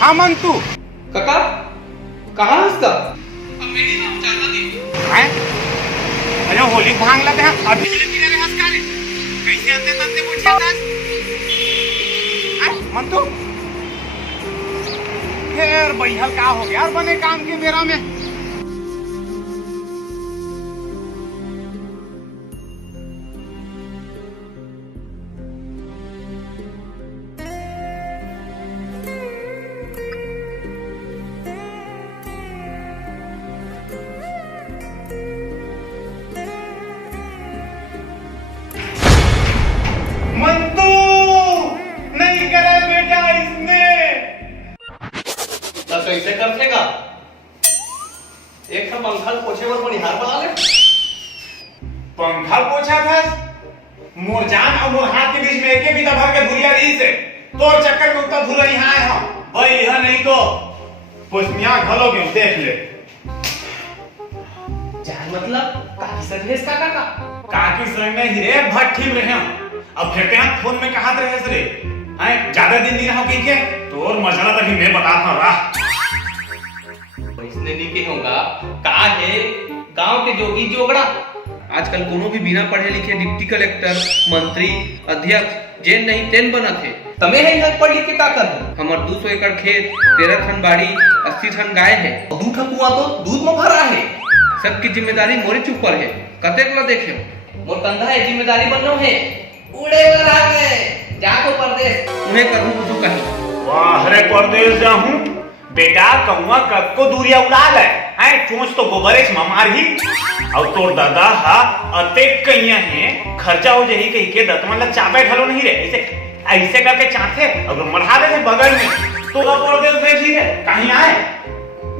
हाँ मंतू काका कहाँ है इसका? अरे होली भांग लगे हैं अभी कैसे अंदर तंते पूछे मंतू फिर बैहल का हो गया बने काम के बेरा में। मंतू नहीं करे बेटा इसने तो कैसे कर देगा? एक पंखा पोछे पर बनिहार बना ले। पंखा पोछा था मोर जान और मोर हाथ के बीच में एक भी दफा के धुरिया रही से तोर चक्कर में उतना धुरा यहाँ आए हम भाई यह नहीं तो पोछनिया घलोगे देख ले। जान मतलब काकी सर्विस का काका काकी संग में हीरे भट्टी में रहे अब फिर यहाँ फोन में कहा रहे रे हैं ज्यादा दिन नहीं रहो के तोर मसला तक मैं बता था रहा इसने नहीं के होगा का है गांव के जोगी जोगड़ा आजकल कोनो भी बिना पढ़े लिखे डिप्टी कलेक्टर मंत्री अध्यक्ष जेन नहीं तेन बना थे तमे है यहाँ पढ़ लिख के का कर हमर 200 एकड़ खेत 13 ठन बाड़ी 80 ठन गाय है 2 ठन कुआं तो दूध में भरा है सबकी जिम्मेदारी मोरे ऊपर है कतेक ला देखे मोर कंधा है जिम्मेदारी बननो है उड़े वाला है जाको परदेश उन्हें करूं कुछ कहीं वाह रे परदेश जाऊं बेटा कौवा कब को दूरिया उड़ा ले हैं चोंच तो गोबरेच ममार ही और तोर दादा हा अतेक कइया है खर्चा हो जही कही के दतमन ला चापे ढलो नहीं रे ऐसे ऐसे करके चाथे और मढ़ा दे बगल में तो का परदेश बैठी है कहीं आए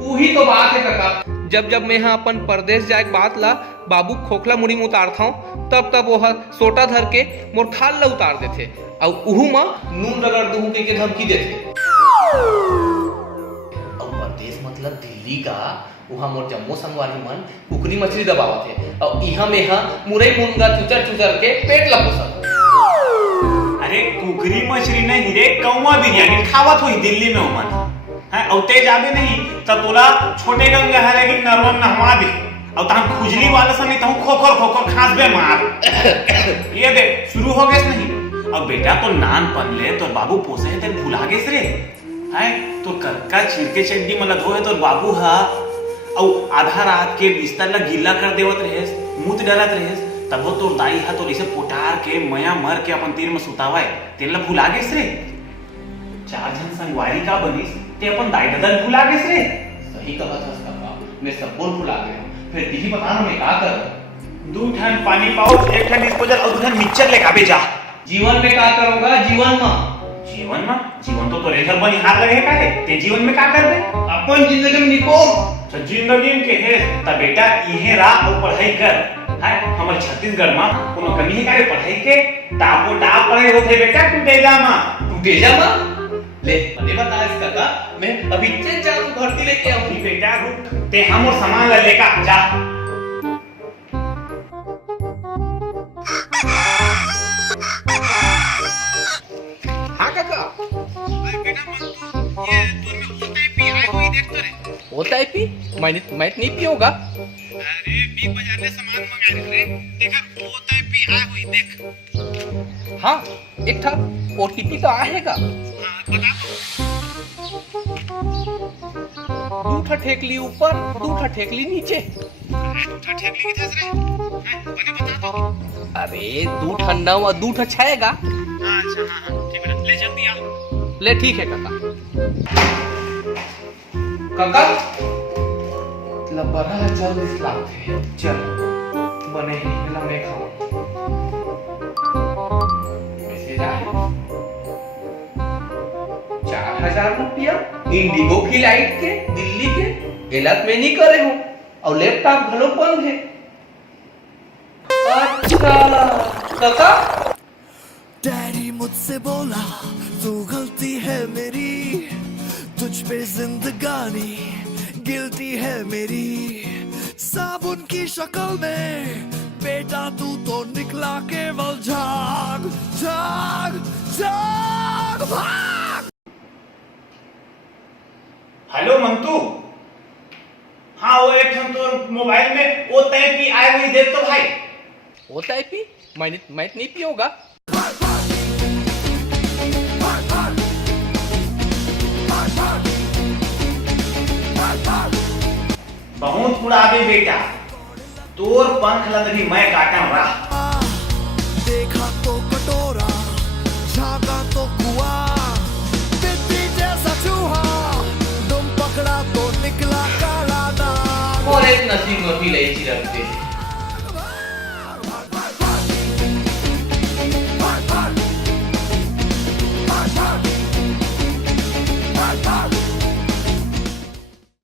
वही तो बात है काका जब मैं यहाँ अपन परदेश जाए बात ला बाबू खोखला मुड़ी में उतारता हूँ तब वो सोटा धर के मोर खाल ला उतार देते और उहू मां नून रगड़ दूं के धमकी देते। और परदेश मतलब दिल्ली का वहाँ मोर जम्मू संगवारी मन कुकरी मछली दबावत है और इहा में हा मुरई मुनगा चुचर के पेट ला पोसत। अरे कुकरी मछली नहीं रे कौवा बिरयानी खावत होई दिल्ली में ओमन है और तेज आवे नहीं तब तोला छोटे गंगा हरे की नरवन नहवा दे और तहन खुजली वाला समय तहु खोखर खास बे मार ये दे शुरू हो गए नहीं अब बेटा तो नान पनले तो बाबू पोसे है ते भुला गेस रे है तो करका छिड़के चड्डी मला धोए तो बाबू हा और आधा रात के बिस्तर ला गीला कर देवत रहेस मुत डरत रहेस तब वो तो दाई हा तो इसे पोटार के मया मर के अपन तीर में सुतावे तेला भुला गेस रे 4 जन संगवारी का बनिस ते अपन दाई ददन भुला गेस रे सही कहा था काका मैं सब बोल भुला गया फिर दीदी बता मैं क्या कर 2 ठन पानी पाओ 1 ठन डिस्पोजल और 2 ठन मिक्सचर लेके आबे जा जीवन में क्या करूंगा जीवन तो तोरे घर बनी हाथ लगे का है ते जीवन में क्या कर दे अपन जिंदगी में निको तो जिंदगी के है त बेटा इहे रा और पढ़ाई कर है हमर छत्तीसगढ़ में कोनो कमी है का पढ़ाई के टापो टाप पढ़ाई होथे बेटा टू तेजा मा ले अरे बता इसका का मैं अभी चल जा तू भर्ती लेके आऊं बेटा रुक ते हम और सामान ले लेका जा हाँ काका बेटा मंतु ये तोर में होता है पी आए हुई देख तो रे होता है पी मैं नहीं पियोगा अरे बी बाजार ले सामान मंगा रे देखा होता है पी आए हुई देख हाँ एक था ओटीपी तो आएगा बता दो ठा ठेकली ऊपर 2 ठा ठेकली नीचे ठेकली की थस रे बने बता दो अरे 2 ठा 9 और 2 ठा छाएगा अच्छा हां ठीक है ले जल्दी आ ले ठीक है काका लबरा जल्दी लाते चल बने ही लम्बे खाओ मैसेज आया 4000 रुपया इंडिगो फ्लाइट के दिल्ली के गलत में नहीं करे हो और लैपटॉप घलो बंद है अच्छा काका डैडी मुझसे बोला तू गलती है मेरी तुझ पे जिंदगानी गिल्टी है मेरी साबुन की शक्ल में बेटा तू तो निकला केवल झाग झाग झाग भाग होता है पी, मैं नहीं पियोगा। बहुत उड़ावे बेटा, तोर पंख लदनी मैं काटम रहा। देखा तो कटोरा, झांका तो कुआ, बिल्ली जैसा चूहा, तुम पकड़ा तो निकला काला नाग। और एक नसीब में भी इलायची रखते हैं।